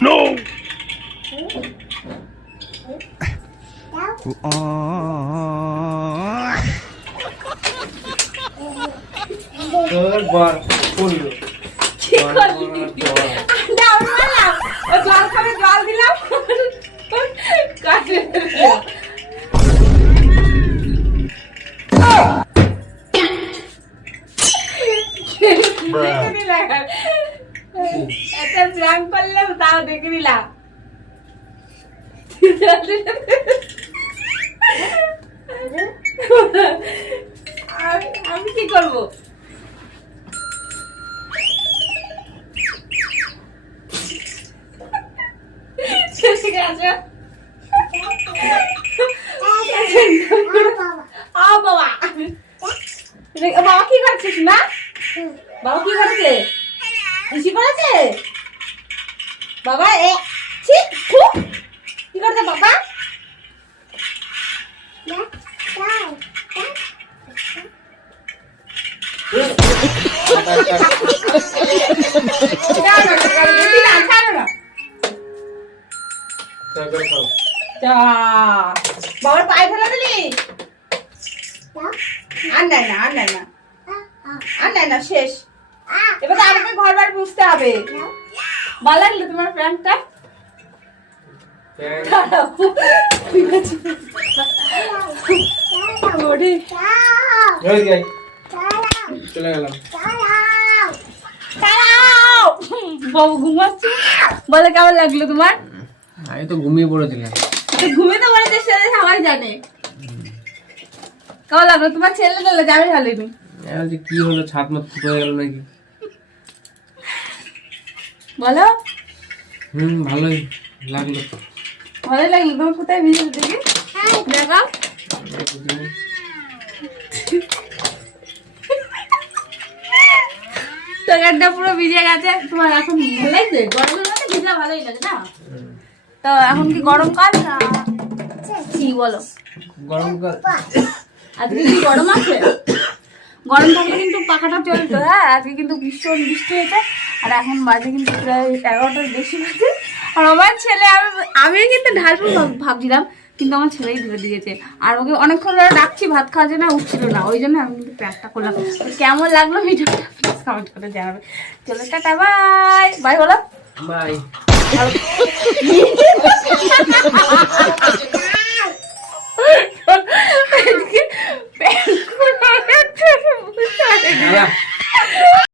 no! তাও দেখে নিলাম আমি কি করবো? ঠিক আছে বাবা বাবা কি করছিস না? বাবা কি করেছে? খুশি করেছে বাবা? কি করছে বাবা? বাবার পায়ে ফেলে দিলি? আর নাই না আর নাই না আর নাই না, শেষ। এবার আমাকে ঘর বাড়ি বুঝতে হবে। ভালো লাগলো তোমার প্র্যাঙ্কটা? বাবু ঘুমাচ্ছি, বলে কেমন লাগলো তোমার? আমি তো ঘুমিয়ে পড়েছিলাম। ঘুমিয়ে তো পড়েছে, সেটা সবাই জানে। কেমন লাগলো তোমার? ছেলে দিলে যাবে ভালো তুমি কি হলো, ছাদ মাত ফুটে গেল নাকি? বলো। ভালোই লাগলো। ভালোই লাগলো তোমার? কোথায় ভিজে দেখি দেখাও। তোরটা পুরো ভিজে গেছে। তোমার এখন ভালো লাগছে? গরমের মধ্যে ভিজা ভালোই লাগে না? তো এখন কি গরমকাল না কি বলো? গরমকাল। আজকে কি গরম আছে? গরম থাকলে কিন্তু পাখাটা চলতো। হ্যাঁ, আজকে কিন্তু ভীষণ বৃষ্টি হয়েছে। আর এখন বাজে কিন্তু প্রায় 11টার বেশি বাজে। আর আমার ছেলে, আমি কিন্তু ঢালবো ভাবছিলাম, কিন্তু আমার ছেলেই ঢেলে দিয়েছে। আর ওকে অনেকক্ষণ ধরে ডাকছি, ভাত খাওয়ার জন্য উঠছিল না। ওই জন্য আমি কিন্তু প্যাকটা করলাম। কেমন লাগলো ভিডিওটা প্লিজ কমেন্ট করে জানাবে। চলো টাটা, বাই বাই বলো। বাই।